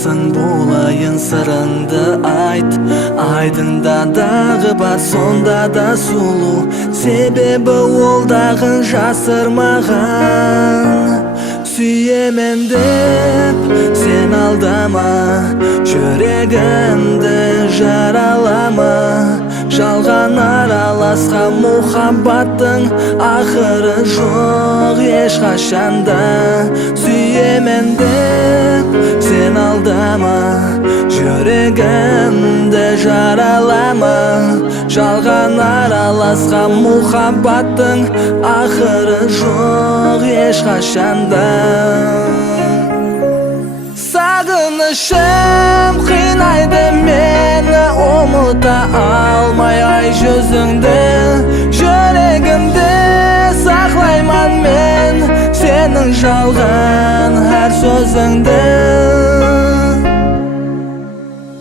Айтасың болайын сырыңды айт. Айдында дағы бар, сонда да сұлу. Себебі ол дағын жасырмаған. Сүйемен деп сен алдама, жүрегімді жаралама. Жалған араласқан мұхаббаттың ақыры жоқ ешқашанда. Сүйемен деп сен алдама, жүрегімді жаралама. Жалған араласқан мұхаббаттың ақыры жоқ ешқашанда. Сағынышым қинайды мені, ұмыта алмай ай жүзіңді. Жүрегімде сақлайман мен сенің жалған әр сөзіңді.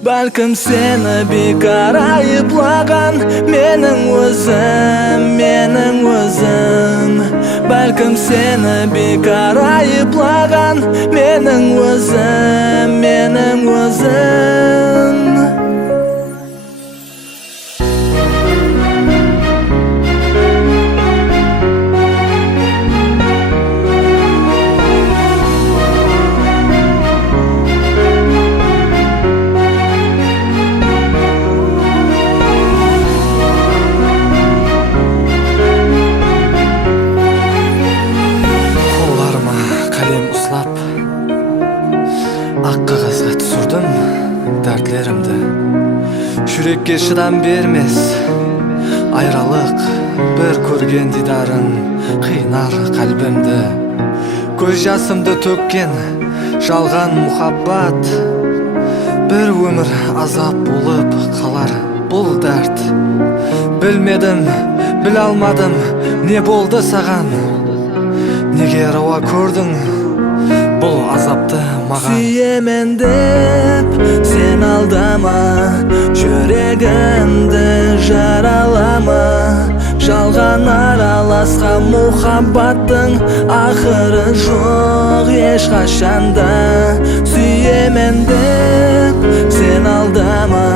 Бәлкім сені бекар айыплаған менің өзім. Бәлкім сені бекар айыплаған менің өзім. Ақ қағазға түсірдім дәртлерімді. Жүрекке шыдам бермес айралық, бір көрген дидарын қинар қалбімді. Көз жасымды төккен жалған мұхаббат, бір өмір азап болып қалар бұл дәрт. Білмедім, біле алмадым, не болды саған? Неге рауа көрдің бұл азапты маған? Сүйемен деп сен алдама, жүрегімді жаралама. Жалған араласқан мұхаббаттың ақыры жоқ ешқашанда. Сүйемен деп сен алдама,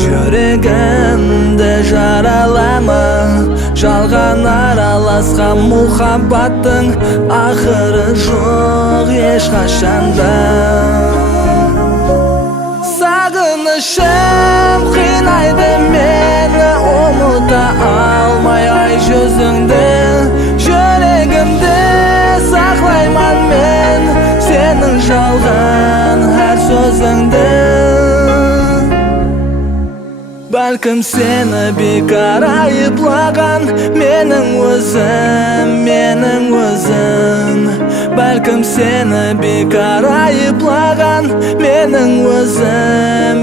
жүрегімді жаралама. Жалған араласқан мұхаббаттың ақыры жоқ ешқашанда. Сағынышым қинайды мені, ұмыта алмай ай жүзіңді. Жүрегімде сақлайман мен сенің жалған әр сөзіңді. Бәлкім сені бекар айыплаған менің өзім. Бәлкім сені бекар айыплаған менің өзім.